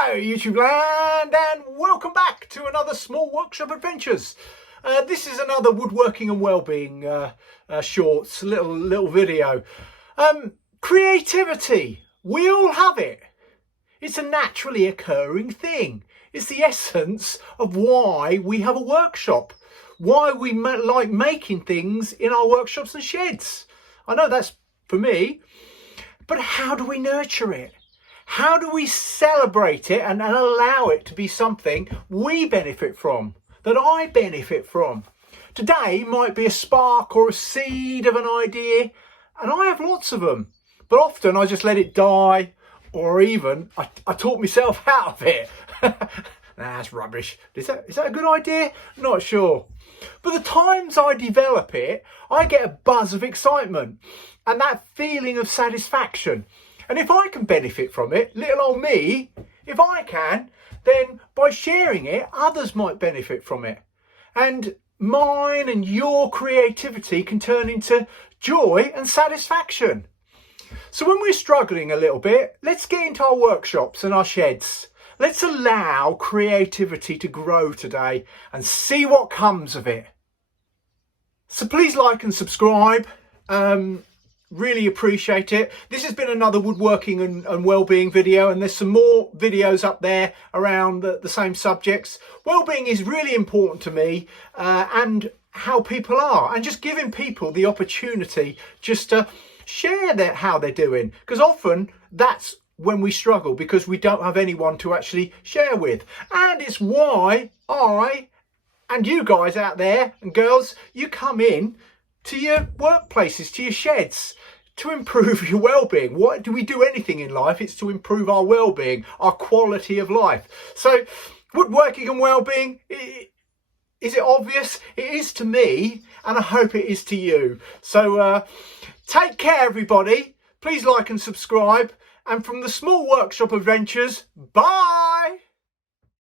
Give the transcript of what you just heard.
Hello YouTube land and welcome back to another Small Workshop Adventures. This is another woodworking and wellbeing shorts, little video. Creativity, we all have it. It's a naturally occurring thing. It's the essence of why we have a workshop, why we like making things in our workshops and sheds. I know that's for me, but how do we nurture it? How do we celebrate it and allow it to be something we benefit from, that I benefit from? Today might be a spark or a seed of an idea, and I have lots of them, but often I just let it die, or even I talk myself out of it. Nah, that's rubbish. Is that a good idea? Not sure. But the times I develop it, I get a buzz of excitement and that feeling of satisfaction. And if I can benefit from it, little old me, if I can, then by sharing it, others might benefit from it. And mine and your creativity can turn into joy and satisfaction. So when we're struggling a little bit, let's get into our workshops and our sheds. Let's allow creativity to grow today and see what comes of it. So please like and subscribe. Really appreciate it. This has been another woodworking and wellbeing video, and there's some more videos up there around the same subjects. Wellbeing is really important to me, and how people are, and just giving people the opportunity just to share how they're doing, because often that's when we struggle, because we don't have anyone to actually share with. And it's why I and you guys out there and girls, you come in to your workplaces, to your sheds, to improve your well-being. Why do we do anything in life? It's to improve our well-being, our quality of life. So woodworking and well-being, is it obvious? It is to me, and I hope it is to you. So take care, everybody. Please like and subscribe. And from the Small Workshop Adventures, bye.